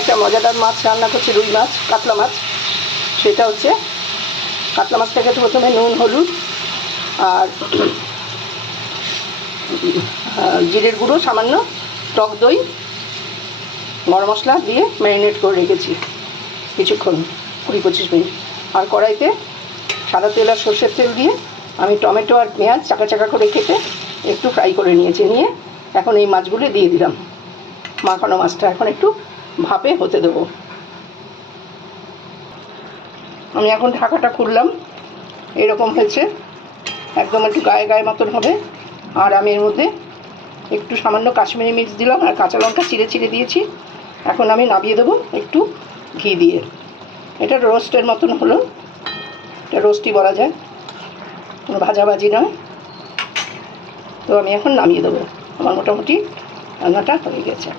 একটা মজাদার মাছ রান্না করছি, রুই মাছ, কাতলা মাছ। সেটা হচ্ছে কাতলা মাছটাকে প্রথমে নুন, হলুদ আর জিরের গুঁড়ো, সামান্য টক দই, গরম মশলা দিয়ে ম্যারিনেট করে রেখেছি কিছুক্ষণ, 20-25 মিনিট। আর কড়াইতে সাদা তেল আর সর্ষের তেল দিয়ে আমি টমেটো আর পেঁয়াজ চাকা চাকা করে কেটে একটু ফ্রাই করে নিয়েছি। নিয়ে এখন এই মাছগুলো দিয়ে দিলাম। মাখানো মাছটা এখন একটু ভাপে হতে দেবো। আমি এখন ঢাকাটা খুললাম, এরকম হয়েছে, একদম একটু গায়ে গায়ে মতন হবে। আর আমি এর মধ্যে একটু সামান্য কাশ্মীরি মির্চ দিলাম আর কাঁচা লঙ্কা চিড়ে চিড়ে দিয়েছি। এখন আমি নামিয়ে দেবো একটু ঘি দিয়ে। এটা রোস্টের মতন হলো, এটা রোস্টই বলা যায়, কোনো ভাজাভাজি নয়। তো আমি এখন নামিয়ে দেবো। আমার মোটামুটি রান্নাটা হয়ে গেছে।